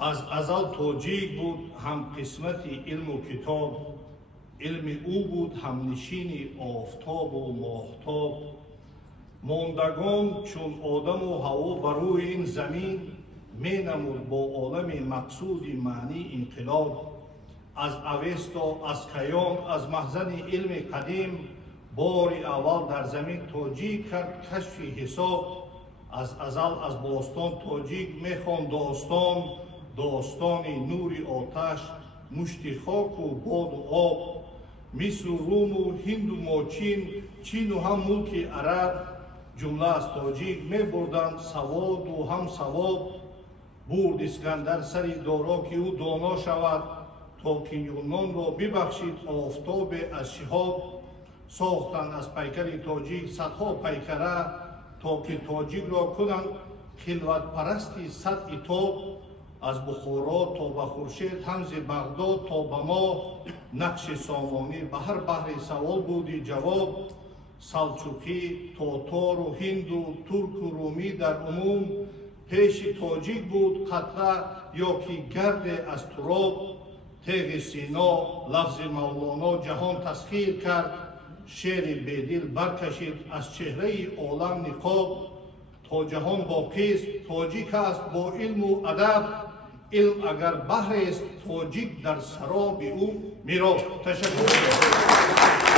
از ازل تاجیک بود، هم قسمتی علم و کتاب. علم او بود هم نشین آفتاب و ماهتاب. ماندگان چون آدم و هوا بر روی این زمین، می نمود با عالم مقصود معنی انقلاب. از اوستا، از کیان، از مخزن علم قدیم، بار اول در زمین تاجیک کرد کشف حساب. از ازل از باستان تاجیک میخواند داستان، داستان نور آتش، مشت خاک و باد و آب. مصر و روم و هند و ماچین، چین و هم ملک عرب، جمله از تاجیک می بردند سواد و هم ثواب. برد اسکندر سری دارا که او دانا شود، تا که یونان را ببخشید آفتاب از شهاب. ساختند از پیکر تاجیک صدها پیکره، تا که تاجیک را کنند خلوت پرستی صد عتاب. از بخارا تا به خورشید، هم ز بغداد تا به ما، نقش سامانی به هر بحر سوال بودی جواب. سلجوقی، تاتار و هند و ترک و رومی در عموم، پیش تاجیک بود قطره یا که گرد از تراب. تیغ سینا لفظ مولانا جهان تسخیر کرد، شعر بیدل برکشید از چهره عالم نقاب. تا جهان باقی است تاجیک است با علم و ادب، علم اگر بحر است تاجیک در سراب او میراب. تشکر.